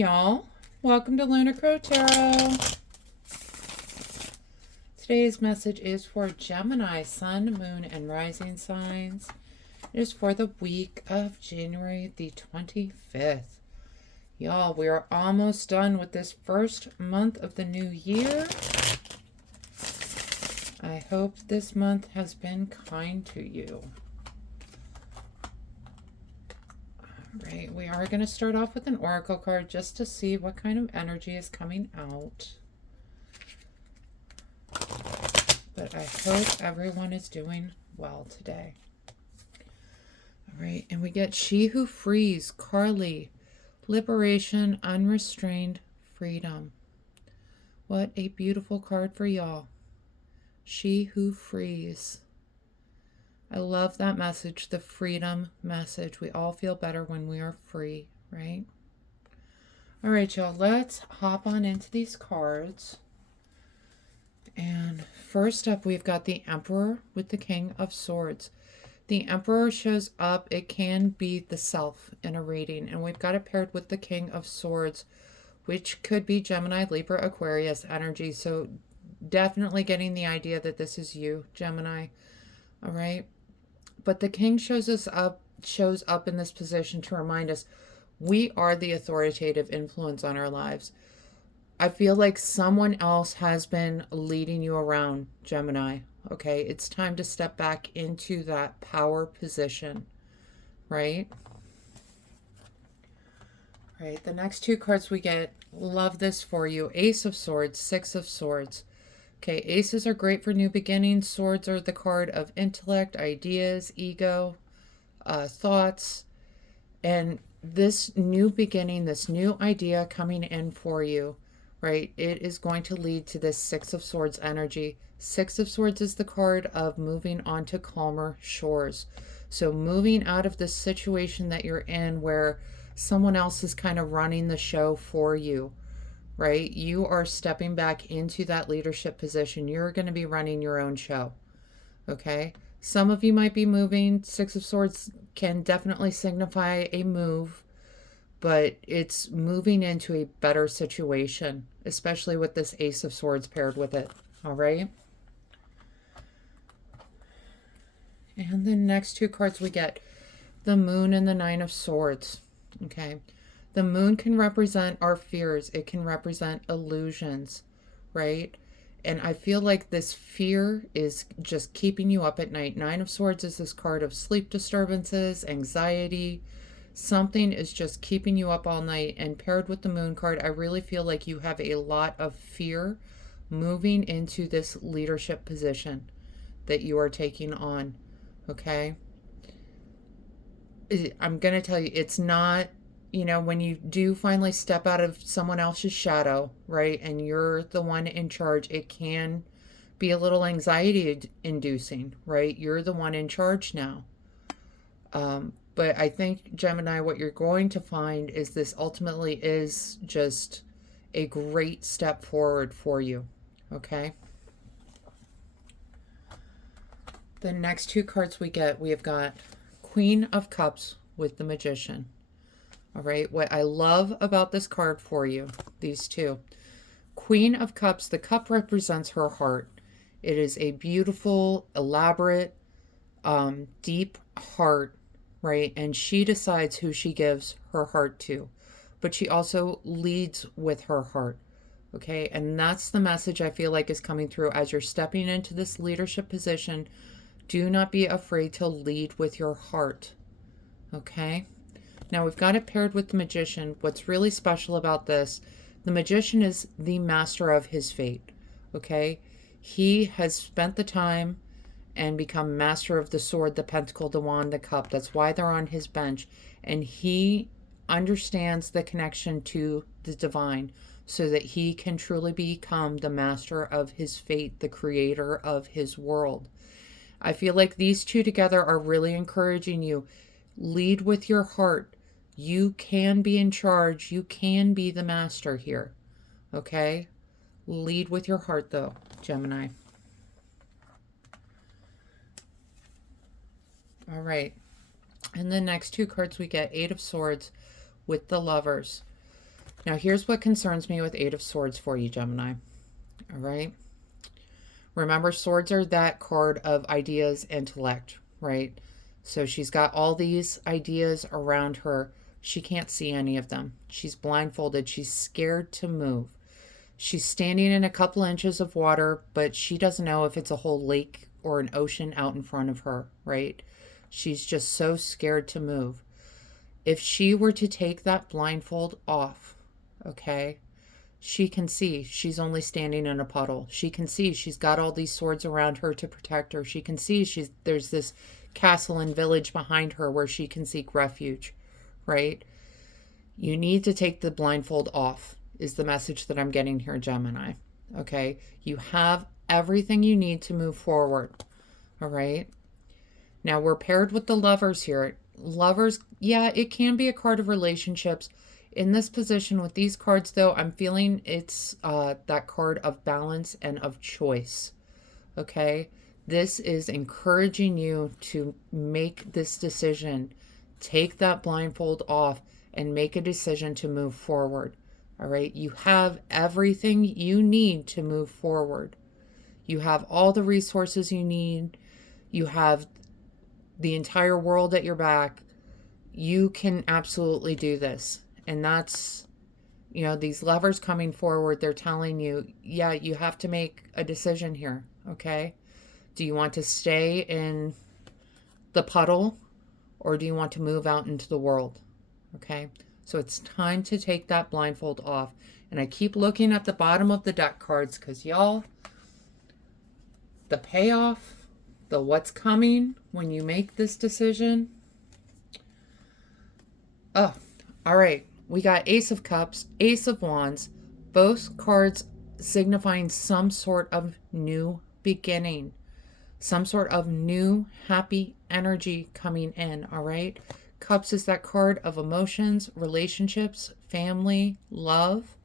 y'all. Welcome to Lunar Tarot. Today's message is for Gemini, Sun, Moon, and Rising signs. It is for the week of January the 25th. Y'all, we are almost done with this first month of the new year. I hope this month has been kind to you. Right, we are going to start off with an oracle card just to see what kind of energy is coming out. But I hope everyone is doing well today. All right, and we get She Who Frees, Carly, Liberation, Unrestrained Freedom. What a beautiful card for y'all. She Who Frees. I love that message, the freedom message. We all feel better when we are free, right? All right, y'all, let's hop on into these cards. And first up, we've got the Emperor with the King of Swords. The Emperor shows up. It can be the self in a reading. And we've got it paired with the King of Swords, which could be Gemini, Libra, Aquarius energy. So definitely getting the idea that this is you, Gemini. All right. But the King shows up in this position to remind us we are the authoritative influence on our lives. I feel like someone else has been leading you around, Gemini. Okay, it's time to step back into that power position, right? Right, the next two cards we get, love this for you. Ace of Swords, Six of Swords. Okay, aces are great for new beginnings. Swords are the card of intellect, ideas, ego, thoughts. And this new beginning, this new idea coming in for you, right, it is going to lead to this Six of Swords energy. Six of Swords is the card of moving on to calmer shores. So moving out of this situation that you're in where someone else is kind of running the show for you. Right? You are stepping back into that leadership position. You're going to be running your own show. Okay? Some of you might be moving. Six of Swords can definitely signify a move, but it's moving into a better situation, especially with this Ace of Swords paired with it. All right? And the next two cards we get, the Moon and the Nine of Swords. Okay? The moon can represent our fears. It can represent illusions, right? And I feel like this fear is just keeping you up at night. Nine of Swords is this card of sleep disturbances, anxiety. Something is just keeping you up all night. And paired with the moon card, I really feel like you have a lot of fear moving into this leadership position that you are taking on, okay? I'm going to tell you, it's not... You know, when you do finally step out of someone else's shadow, right, and you're the one in charge, it can be a little anxiety inducing, right? You're the one in charge now. But I think, Gemini, what you're going to find is this ultimately is just a great step forward for you, okay? The next two cards we have got Queen of Cups with the Magician. All right, what I love about this card for you, these two. Queen of Cups, the cup represents her heart. It is a beautiful, elaborate, deep heart, right? And she decides who she gives her heart to. But she also leads with her heart, okay? And that's the message I feel like is coming through as you're stepping into this leadership position. Do not be afraid to lead with your heart, okay? Now, we've got it paired with the Magician. What's really special about this, the Magician is the master of his fate, okay? He has spent the time and become master of the sword, the pentacle, the wand, the cup. That's why they're on his bench. And he understands the connection to the divine so that he can truly become the master of his fate, the creator of his world. I feel like these two together are really encouraging you. Lead with your heart. You can be in charge. You can be the master here. Okay? Lead with your heart, though, Gemini. All right. And the next two cards we get, Eight of Swords with the Lovers. Now, here's what concerns me with Eight of Swords for you, Gemini. All right. Remember, swords are that card of ideas, intellect, right? So she's got all these ideas around her. She can't see any of them. She's blindfolded. She's scared to move. She's standing in a couple inches of water, but she doesn't know if it's a whole lake or an ocean out in front of her, right? She's just so scared to move. If she were to take that blindfold off, okay, she can see she's only standing in a puddle. She can see she's got all these swords around her to protect her. She can see there's this castle and village behind her where she can seek refuge, right? You need to take the blindfold off, is the message that I'm getting here, Gemini. Okay? You have everything you need to move forward. All right? Now, we're paired with the Lovers here. Lovers, yeah, it can be a card of relationships. In this position with these cards, though, I'm feeling it's that card of balance and of choice. Okay? This is encouraging you to make this decision. Take that blindfold off and make a decision to move forward. All right? You have everything you need to move forward. You have all the resources you need. You have the entire world at your back. You can absolutely do this. And that's, you know, these Lovers coming forward, they're telling you, yeah, you have to make a decision here, okay? Do you want to stay in the puddle or do you want to move out into the world, okay? So it's time to take that blindfold off. And I keep looking at the bottom of the deck cards because, y'all, the payoff, the what's coming when you make this decision. Oh, all right. We got Ace of Cups, Ace of Wands, both cards signifying some sort of new beginning, some sort of new happy energy coming in, all right? Cups is that card of emotions, relationships, family, love.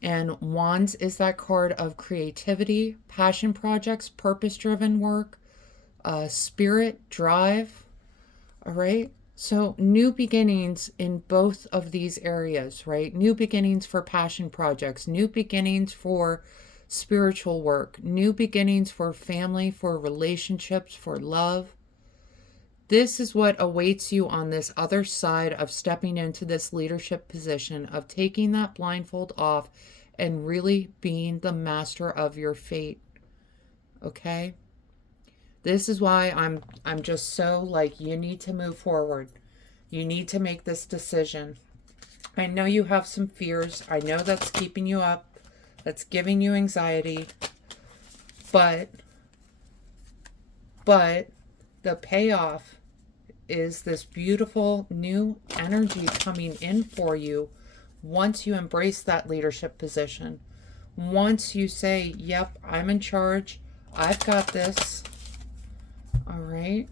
And Wands is that card of creativity, passion projects, purpose-driven work, spirit, drive, all right? So new beginnings in both of these areas, right? New beginnings for passion projects, new beginnings for spiritual work, new beginnings for family, for relationships, for love. This is what awaits you on this other side of stepping into this leadership position, of taking that blindfold off and really being the master of your fate. Okay? This is why I'm just so like, you need to move forward. You need to make this decision. I know you have some fears. I know that's keeping you up. That's giving you anxiety. But the payoff is this beautiful new energy coming in for you once you embrace that leadership position. Once you say, yep, I'm in charge. I've got this. All right.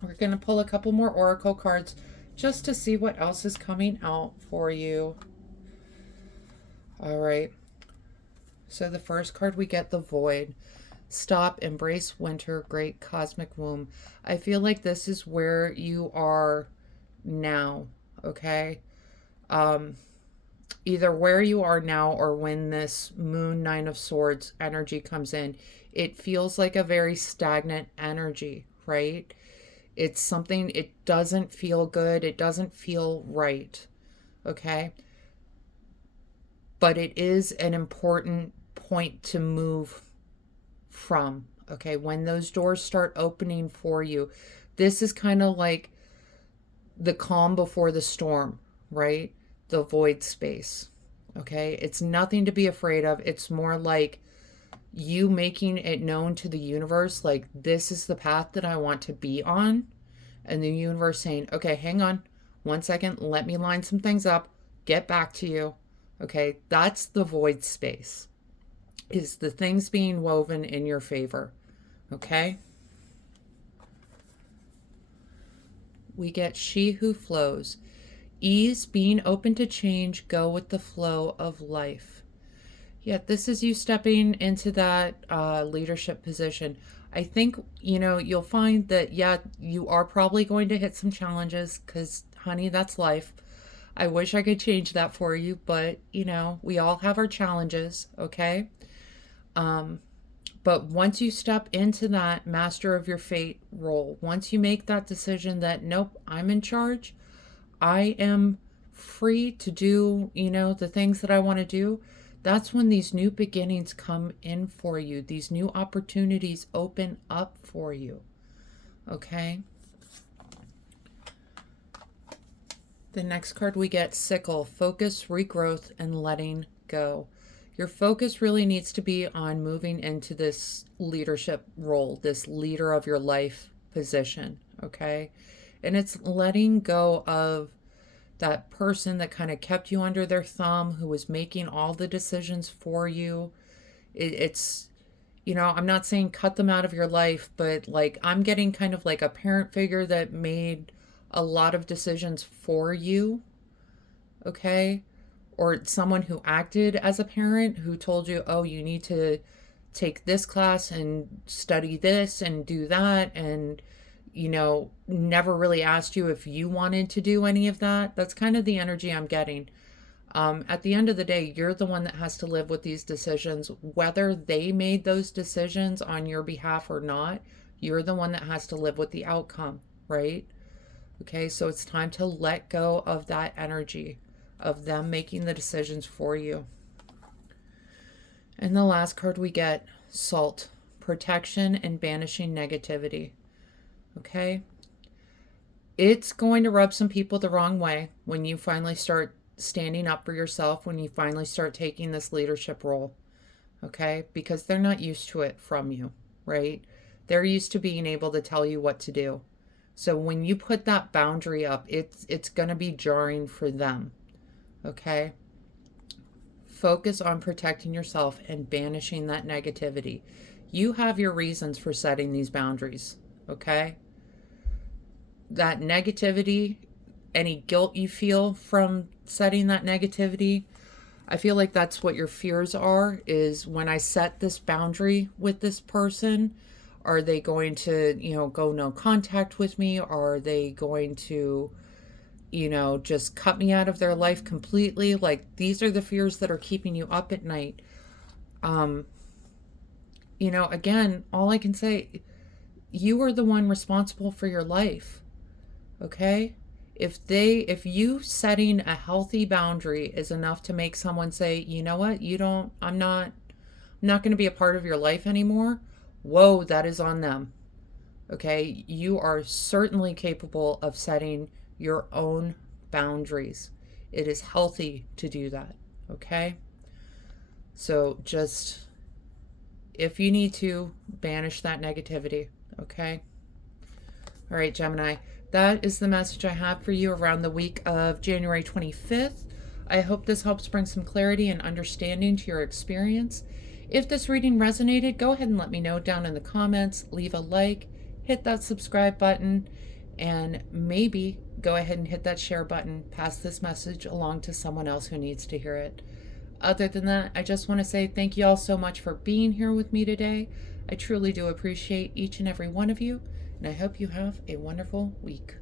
We're going to pull a couple more oracle cards just to see what else is coming out for you. All right. So the first card we get, the Void. Stop, embrace winter, great cosmic womb. I feel like this is where you are now, okay? Either where you are now or when this Moon Nine of Swords energy comes in, it feels like a very stagnant energy, right? It's something, it doesn't feel good. It doesn't feel right, okay? But it is an important point to move from, okay? When those doors start opening for you, this is kind of like the calm before the storm, right? The void space, okay? It's nothing to be afraid of. It's more like you making it known to the universe, like, this is the path that I want to be on. And the universe saying, okay, hang on 1 second. Let me line some things up. Get back to you. Okay, that's the void space. Is the things being woven in your favor. Okay? We get She Who Flows. Ease, being open to change, go with the flow of life. Yeah, this is you stepping into that leadership position. I think, you know, you'll find that, yeah, you are probably going to hit some challenges because, honey, that's life. I wish I could change that for you, but you know, we all have our challenges, okay? But once you step into that master of your fate role, once you make that decision that, nope, I'm in charge, I am free to do, you know, the things that I want to do, that's when these new beginnings come in for you. These new opportunities open up for you. Okay? The next card we get, sickle, focus, regrowth, and letting go. Your focus really needs to be on moving into this leadership role, this leader of your life position, okay? And it's letting go of that person that kind of kept you under their thumb, who was making all the decisions for you. It's, you know, I'm not saying cut them out of your life, but like I'm getting kind of like a parent figure that made a lot of decisions for you, okay? Or someone who acted as a parent who told you, oh, you need to take this class and study this and do that, and, you know, never really asked you if you wanted to do any of that. That's kind of the energy I'm getting. At the end of the day, you're the one that has to live with these decisions, whether they made those decisions on your behalf or not. You're the one that has to live with the outcome, right? Okay, so it's time to let go of that energy of them making the decisions for you. And the last card we get, salt, protection and banishing negativity. Okay? It's going to rub some people the wrong way when you finally start standing up for yourself, when you finally start taking this leadership role. Okay? Because they're not used to it from you, right? They're used to being able to tell you what to do. So when you put that boundary up, it's going to be jarring for them. Okay? Focus on protecting yourself and banishing that negativity. You have your reasons for setting these boundaries. Okay? That negativity, any guilt you feel from setting that negativity, I feel like that's what your fears are, is when I set this boundary with this person, are they going to, you know, go no contact with me? Are they going to, you know, just cut me out of their life completely? Like, these are the fears that are keeping you up at night. You know, again, all I can say, you are the one responsible for your life. Okay? If you setting a healthy boundary is enough to make someone say, you know what, I'm not going to be a part of your life anymore, whoa, that is on them. Okay? You are certainly capable of setting your own boundaries. It is healthy to do that. Okay? So just, if you need to, banish that negativity. Okay? All right, Gemini. That is the message I have for you around the week of January 25th. I hope this helps bring some clarity and understanding to your experience. If this reading resonated, go ahead and let me know down in the comments. Leave a like, hit that subscribe button, and maybe go ahead and hit that share button. Pass this message along to someone else who needs to hear it. Other than that, I just want to say thank you all so much for being here with me today. I truly do appreciate each and every one of you, and I hope you have a wonderful week.